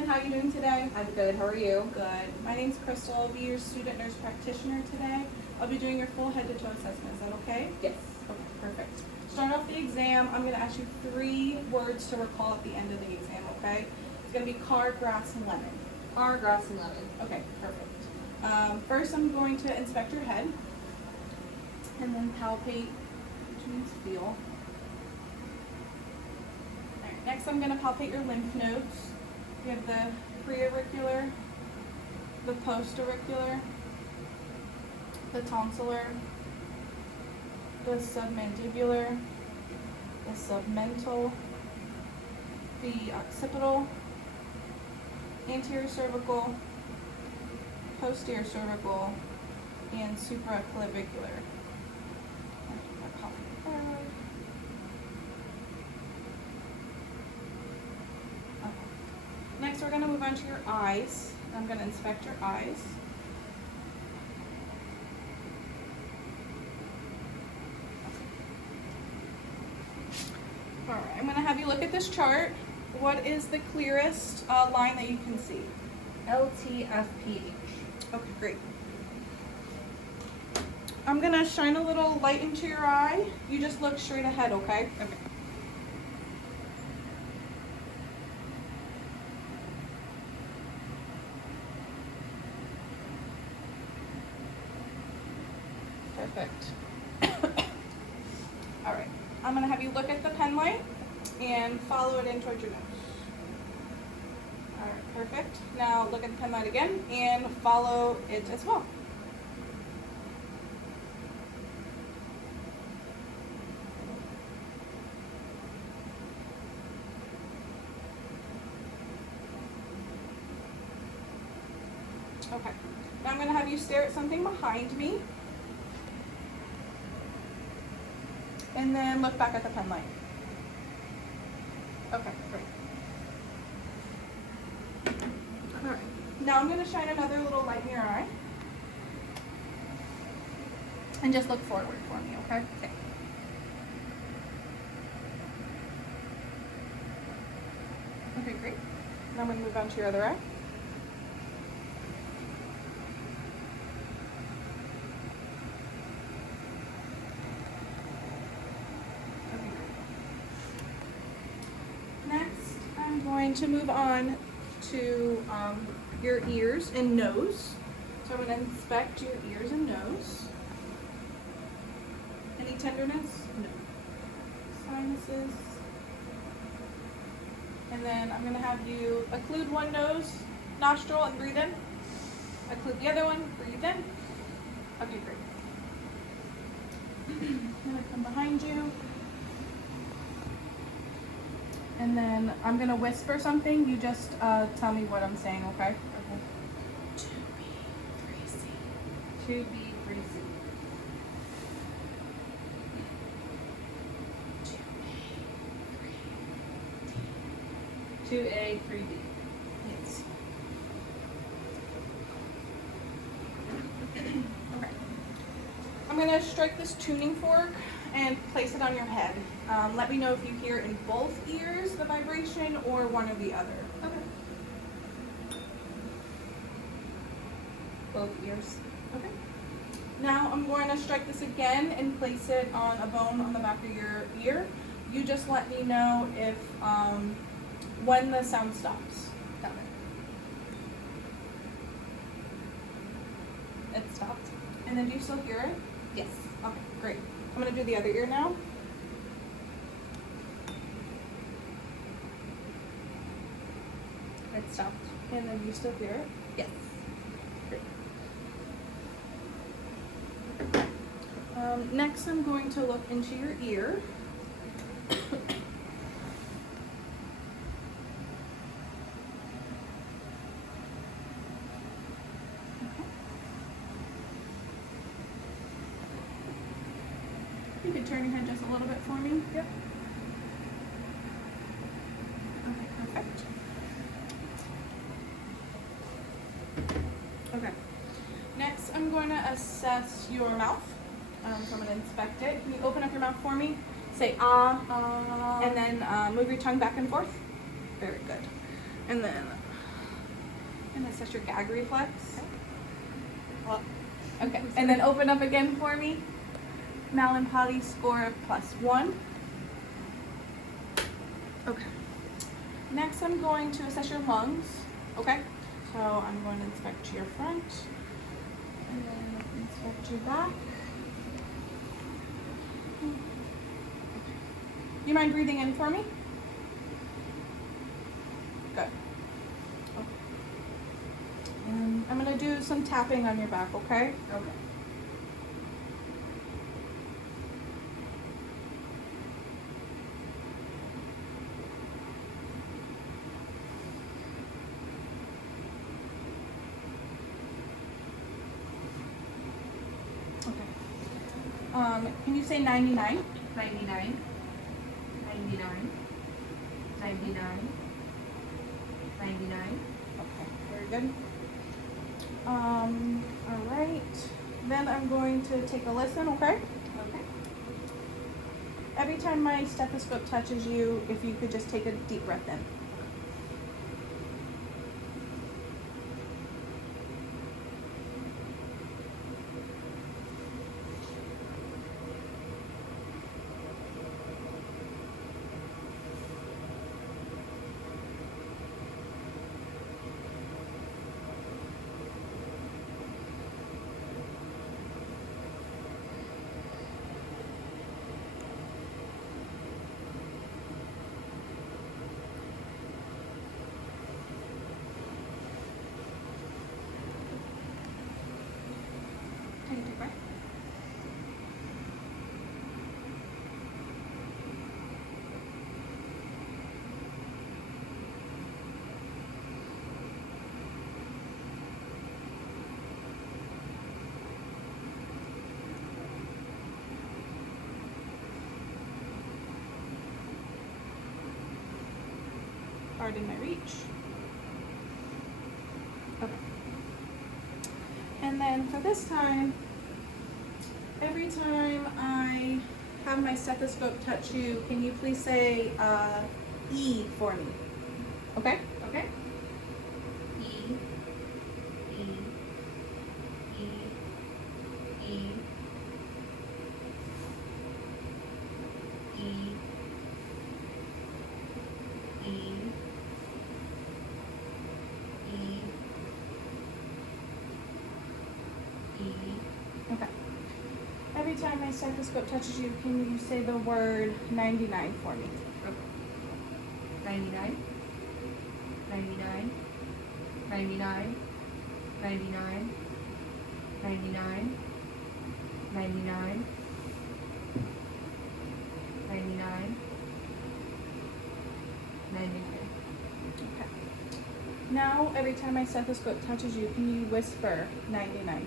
Jasmine, how are you doing today? I'm good. How are you? Good. My name's Krystal. I'll be your student nurse practitioner today. I'll be doing your full head to toe assessment. Is that okay? Yes. Okay, perfect. Start off the exam. I'm going to ask you 3 words to recall at the end of the exam, okay? It's going to be car, grass, and lemon. Car, grass, and lemon. Okay, perfect. First, I'm going to inspect your head and then palpate, which means feel. All right, next, I'm going to palpate your lymph nodes. We have the preauricular, the postauricular, the tonsillar, the submandibular, the submental, the occipital, anterior cervical, posterior cervical, and supraclavicular. Next, we're going to move on to your eyes. I'm going to inspect your eyes. All right, I'm going to have you look at this chart. What is the clearest line that you can see? LTFPH. Okay, great. I'm going to shine a little light into your eye. You just look straight ahead, okay? Okay. Perfect. All right, I'm going to have you look at the pen light and follow it in towards your nose. All right, perfect. Now look at the pen light again and follow it as well. Okay, now I'm going to have you stare at something behind me. And then look back at the pen light. Okay, great. All right. Now I'm going to shine another little light in your eye. And just look forward for me, okay? Okay. Okay, great. Now I'm going to move on to your other eye. Next, I'm going to move on to your ears and nose. So I'm going to inspect your ears and nose. Any tenderness? No. Sinuses. And then I'm going to have you occlude one nose, nostril, and breathe in. Occlude the other one, breathe in. Okay, great. I'm going to come behind you. And then I'm going to whisper something. You just tell me what I'm saying, okay? Okay. 2B3C. 2B3C. 2A3D. Yes. Okay. I'm going to strike this tuning fork and place it on your head. Let me know if you hear in both ears the vibration or one or the other. Okay. Both ears. Okay. Now I'm going to strike this again and place it on a bone on the back of your ear. You just let me know if when the sound stops. Got it. It stopped. And then do you still hear it? Yes. Okay, great. I'm going to do the other ear now. It stopped. And then do you still hear it? Yes. Great. Next, I'm going to look into your ear. You could turn your head just a little bit for me. Yep. Okay, perfect. Okay. Next, I'm going to assess your mouth. So I'm going to inspect it. Can you open up your mouth for me? Say ah, and then move your tongue back and forth. Very good. And then And assess your gag reflex. Okay. Well, okay. And then open up again for me. Mal and potty score of +1. Okay. Next, I'm going to assess your lungs. Okay. So I'm going to inspect your front, and then inspect your back. Okay. You mind breathing in for me? Good. Okay. And I'm gonna do some tapping on your back, okay? Okay. Okay. Can you say 99? 99. 99. 99. 99. Okay, very good. All right. Then I'm going to take a listen, okay? Okay. Every time my stethoscope touches you, if you could just take a deep breath in. Take a deep breath. Pardon my reach. Okay. And then for this time, every time I have my stethoscope touch you, can you please say E for me? Okay? Okay. E. E. E. E. E. E. E. E. Okay. Every time my stethoscope touches you, can you say the word 99 for me? Okay. 99. 99. 99. 99. 99. 99. 99. 99. Okay. Now, every time my stethoscope touches you, can you whisper 99?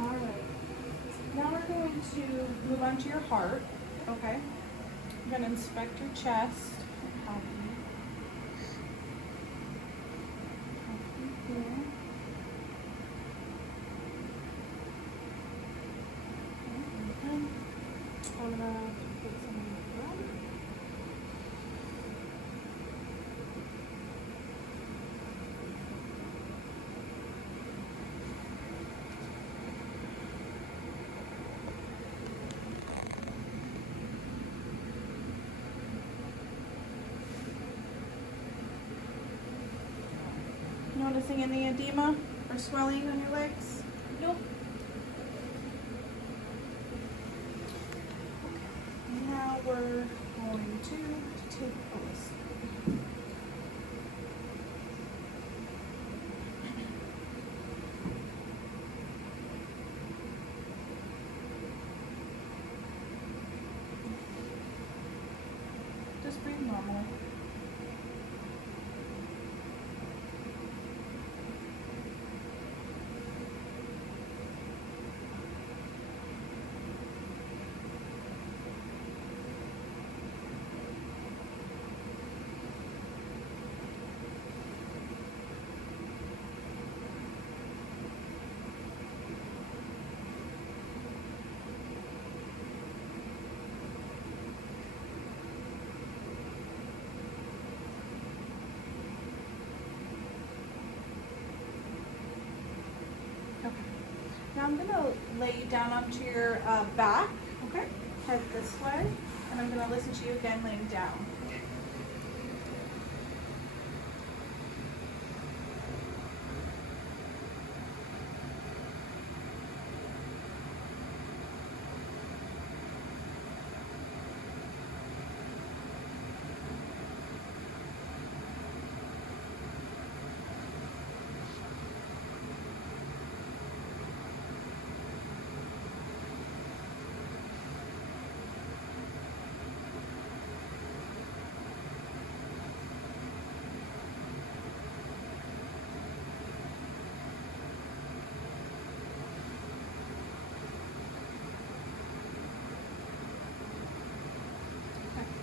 All right. Now we're going to move on to your heart. Okay. I'm going to inspect your chest. Healthy. Healthy here. Okay, and then I'm going to put some in the blood. Noticing any edema or swelling on your legs? Nope. Now we're going to take a listen. Just breathe normally. I'm gonna lay you down onto your back, okay? Head this way, and I'm gonna listen to you again laying down.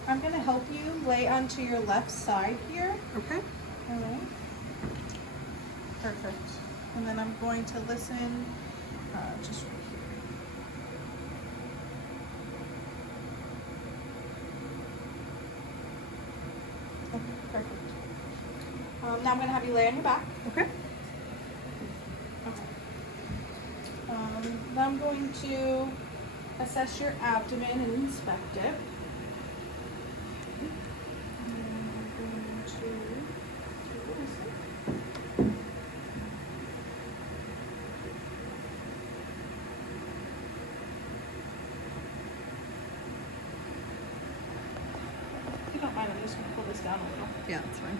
I'm gonna help you lay onto your left side here. Okay. All right. Perfect. And then I'm going to listen just right here. Okay, perfect. Now I'm gonna have you lay on your back. Okay. Okay. Now I'm going to assess your abdomen and inspect it. If you don't mind, I'm just going to pull this down a little. Yeah, that's fine.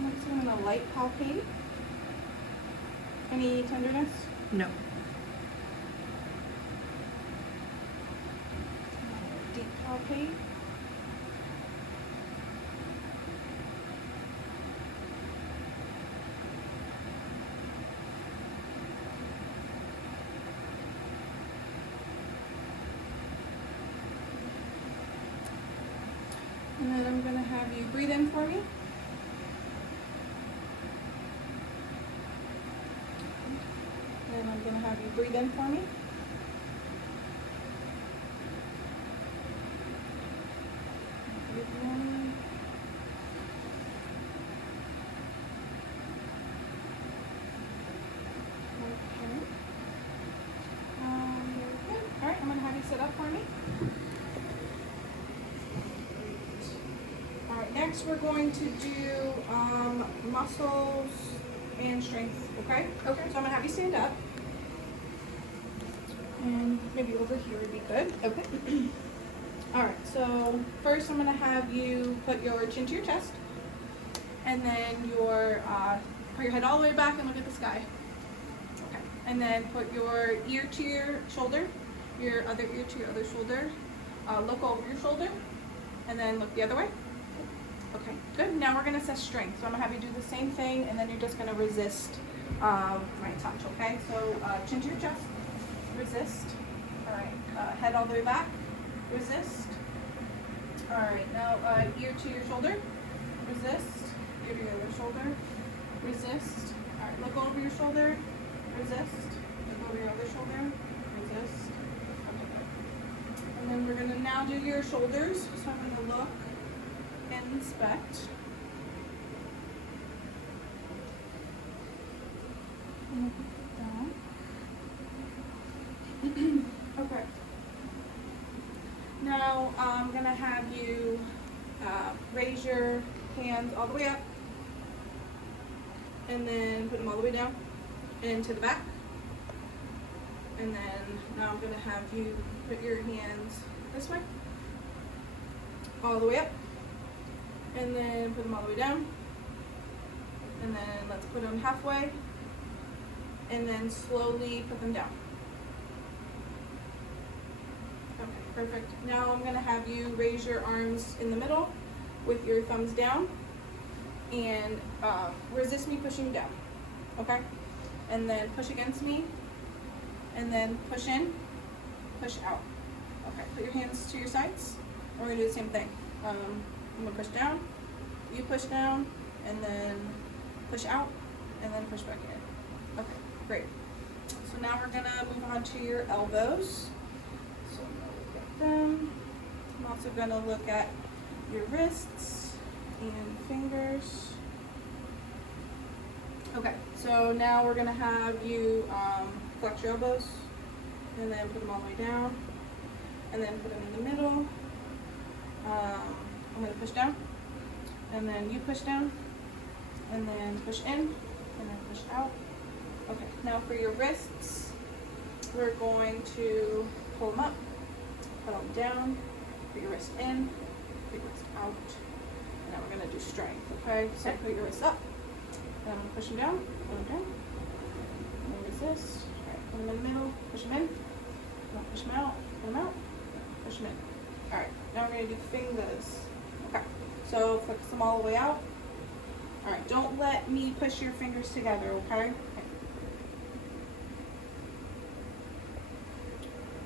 Next, I'm going to light palpate. Any tenderness? No. Deep palpate. And then I'm going to have you breathe in for me. And I'm going to have you breathe in for me. Breathe in. Okay. Good. All right, I'm going to have you sit up for me. All right, next we're going to do muscles and strength, okay? Okay. So I'm going to have you stand up. And maybe over here would be good. Okay. All right, so first I'm going to have you put your chin to your chest. And then put your head all the way back and look at the sky. Okay. And then put your ear to your shoulder, your other ear to your other shoulder. Look over your shoulder. And then look the other way. Okay, good. Now we're going to assess strength. So I'm going to have you do the same thing, and then you're just going to resist my touch, okay? So chin to your chest, resist. All right, head all the way back, resist. All right, now ear to your shoulder, resist. Maybe your other shoulder. Resist. Alright, look over your shoulder. Resist. Look over your other shoulder. Resist. Okay, good. And then we're gonna now do your shoulders. So I'm gonna look and inspect. And put it down. Okay. Now I'm gonna have you raise your hands all the way up, and then put them all the way down and to the back. And then now I'm gonna have you put your hands this way, all the way up, and then put them all the way down. And then let's put them halfway, and then slowly put them down. Okay, perfect. Now I'm gonna have you raise your arms in the middle with your thumbs down, and resist me pushing down, okay? And then push against me, and then push in, push out. Okay, put your hands to your sides, and we're gonna do the same thing. I'm gonna push down, you push down, and then push out, and then push back in. Okay, great. So now we're gonna move on to your elbows. So I'm gonna look at them. I'm also gonna look at your wrists and fingers. Okay, so now we're gonna have you flex your elbows, and then put them all the way down, and then put them in the middle. I'm gonna push down, and then you push down, and then push in, and then push out. Okay, now for your wrists, we're going to pull them up, put them down, put your wrist in, put your wrist out. And now we're gonna do strength, okay? So put your wrist up, then I'm gonna push them down, put them down, and then resist. All right, put them in the middle, push them in, now push them out, put them out, push them in. All right, now we're gonna do fingers. Okay, so flex them all the way out. All right, don't let me push your fingers together, okay?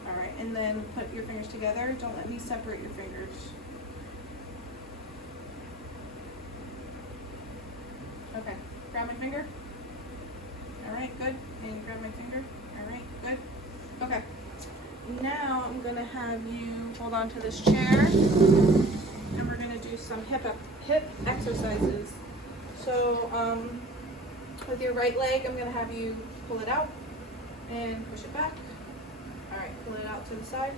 All right, and then put your fingers together. Don't let me separate your fingers. Okay, grab my finger. All right, good. And grab my finger. All right, good. Okay. Now I'm gonna have you hold on to this chair, and we're gonna do some hip exercises. So with your right leg, I'm gonna have you pull it out and push it back. All right, pull it out to the side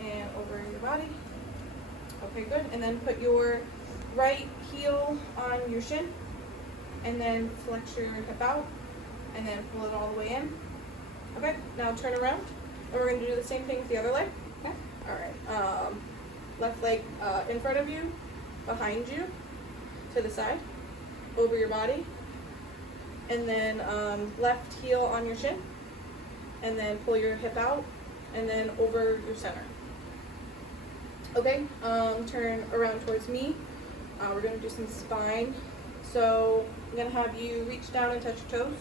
and over your body. Okay, good. And then put your right heel on your shin, and then flex your hip out, and then pull it all the way in. Okay, now turn around, and we're gonna do the same thing with the other leg. Okay. All right. Left leg in front of you, behind you, to the side, over your body, and then left heel on your shin, and then pull your hip out, and then over your center. Okay, turn around towards me. We're gonna do some spine. So I'm gonna have you reach down and touch your toes.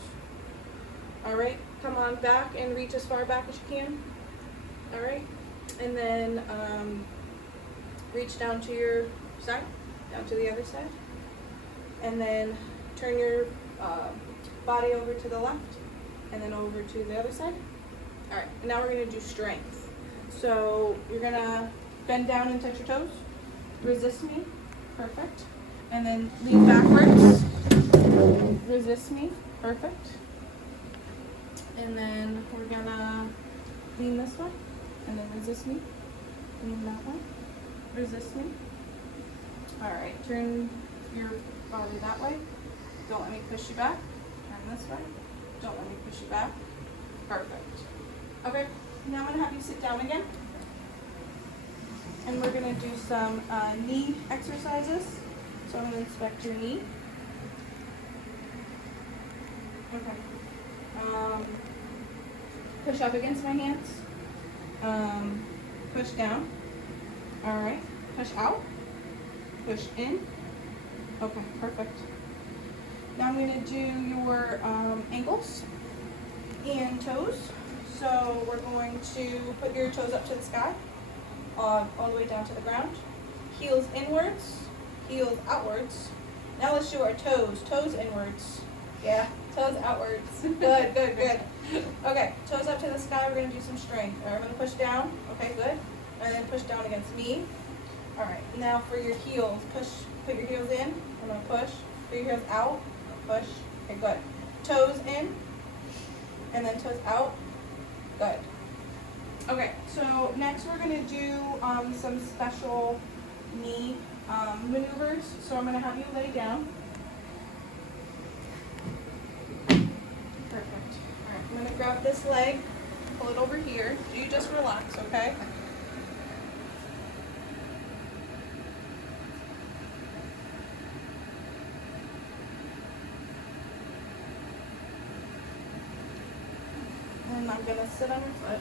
All right, come on back and reach as far back as you can. All right, and then reach down to your side, down to the other side, and then turn your body over to the left, and then over to the other side. All right, and now we're gonna do strength. So you're gonna bend down and touch your toes, resist me, perfect, and then lean backwards, resist me, perfect, and then we're gonna lean this way, and then resist me, lean that way, resist me. All right, turn your body that way, don't let me push you back, turn this way, don't let me push you back, perfect. Okay, now I'm gonna have you sit down again, and we're gonna do some knee exercises. So I'm gonna inspect your knee. Okay. Push up against my hands. Push down. All right. Push out. Push in. Okay, perfect. Now I'm gonna do your ankles and toes. So we're going to put your toes up to the sky, all the way down to the ground. Heels inwards, heels outwards, Now let's do our toes. Toes inwards. Yeah, toes outwards. Good, good, good. Okay, toes up to the sky. We're gonna do some strength. All right, I'm gonna push down. Okay, good. And then push down against me. All right, now for your heels, push. Put your heels in. I'm gonna push. Put your heels out. Push. Okay, good. Toes in. And then toes out. Good. Okay, so next we're gonna do some special knee maneuvers. So I'm gonna have you lay down. Perfect. All right, I'm gonna grab this leg, pull it over here. You just relax, okay? And I'm gonna sit on your foot.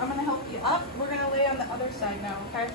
I'm gonna help you up. We're gonna lay on the other side now, okay?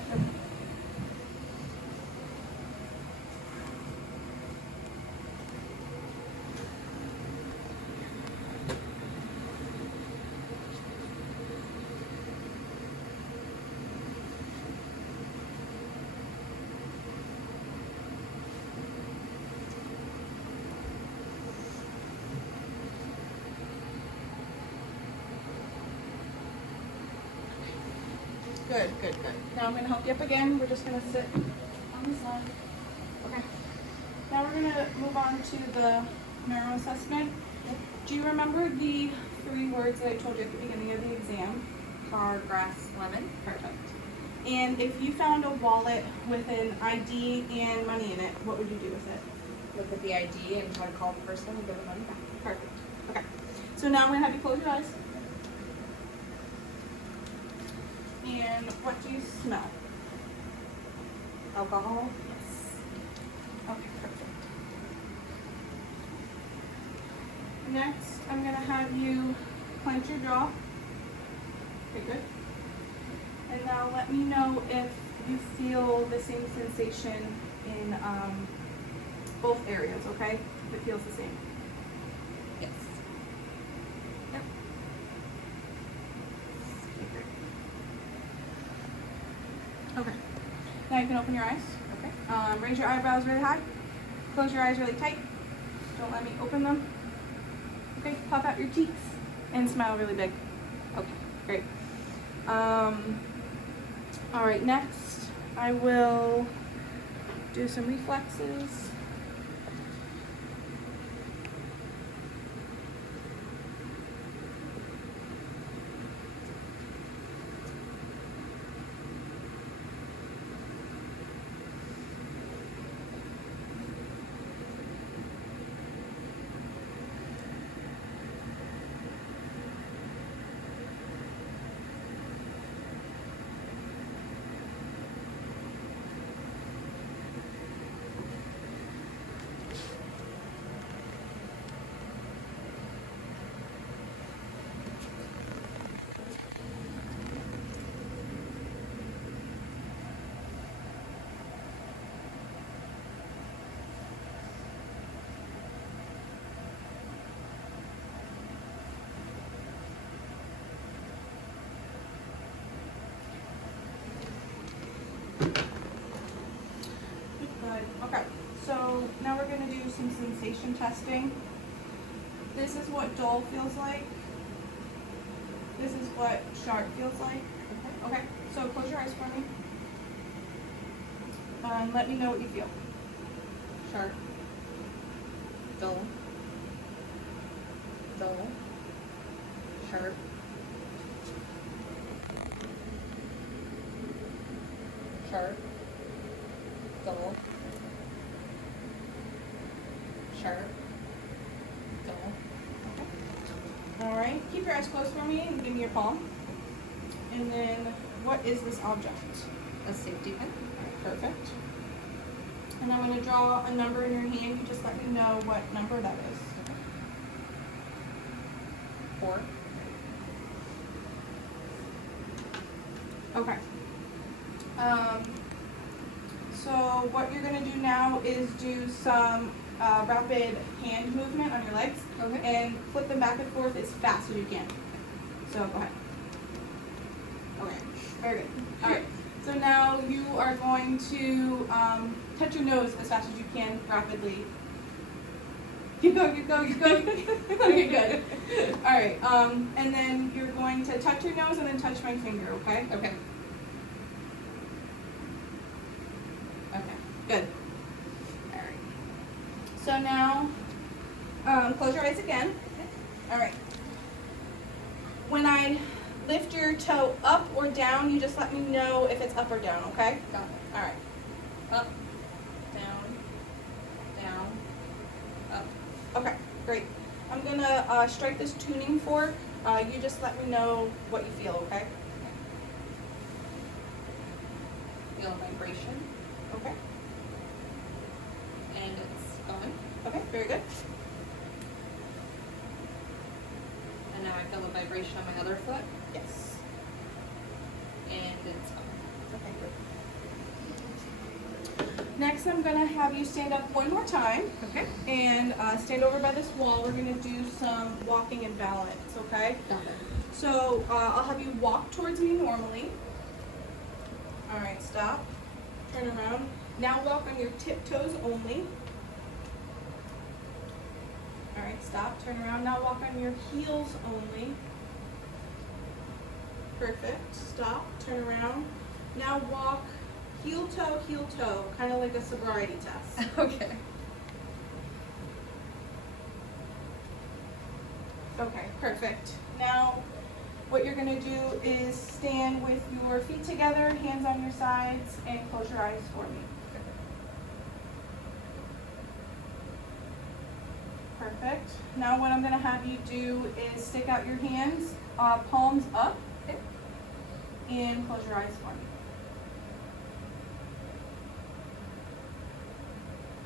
Good, good, good. Now I'm gonna help you up again. We're just gonna sit on the side. Okay. Now we're gonna move on to the neuro assessment. Do you remember the 3 words that I told you at the beginning of the exam? Car, grass, lemon. Perfect. And if you found a wallet with an ID and money in it, what would you do with it? Look at the ID and try to call the person and give the money back. Perfect. Okay. So now I'm gonna have you close your eyes. And what do you smell? Alcohol. Yes. Okay, perfect. Next, I'm gonna have you clench your jaw. Okay, good. And now let me know if you feel the same sensation in both areas, okay? If it feels the same. Yes. Yep. Okay, great. Okay. Now you can open your eyes. Okay. Raise your eyebrows really high. Close your eyes really tight. Don't let me open them. Okay, pop out your cheeks and smile really big. Okay, great. All right, next I will do some reflexes. Good. Okay, so now we're going to do some sensation testing. This is what dull feels like. This is what sharp feels like. Okay, so close your eyes for me. And let me know what you feel. Sharp. Dull. Dull. Sharp. Sharp. Dull. Sharp. Dull. All right, keep your eyes closed for me and give me your palm. And then, what is this object? A safety pin. Perfect. And I'm going to draw a number in your hand. You just let me know what number that is. 4. Okay. So what you're going to do now is do some rapid hand movement on your legs. Okay. And flip them back and forth as fast as you can. So go ahead. Okay. Very good. All right. So now you are going to touch your nose as fast as you can, rapidly. Keep going, keep going, keep going. Okay, good. All right. And then you're going to touch your nose and then touch my finger, okay? Okay. Okay. Good. All right. So now, close your eyes again. All right. When I lift your toe up or down, you just let me know if it's up or down, okay? Got it. All right. Up, down, down, up. Okay, great. I'm gonna strike this tuning fork. You just let me know what you feel, okay? Feel a vibration, Okay. and it's going. Okay, very good. And now I feel the vibration on my other foot, Yes. and it's going. Okay, good. Next, I'm gonna have you stand up one more time Okay. and stand over by this wall. We're gonna do some walking and balance, okay? Got it. So I'll have you walk towards me normally. All right, stop. Turn around. Now walk on your tiptoes only. All right, stop. Turn around. Now walk on your heels only. Perfect. Stop. Turn around. Now walk heel toe, kind of like a sobriety test. Okay. Okay, perfect. Now, what you're gonna do is stand with your feet together, hands on your sides, and close your eyes for me. Perfect. Now what I'm gonna have you do is stick out your hands, palms up, Okay. and close your eyes for me.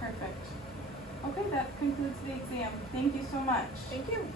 Perfect. Okay, that concludes the exam. Thank you so much. Thank you.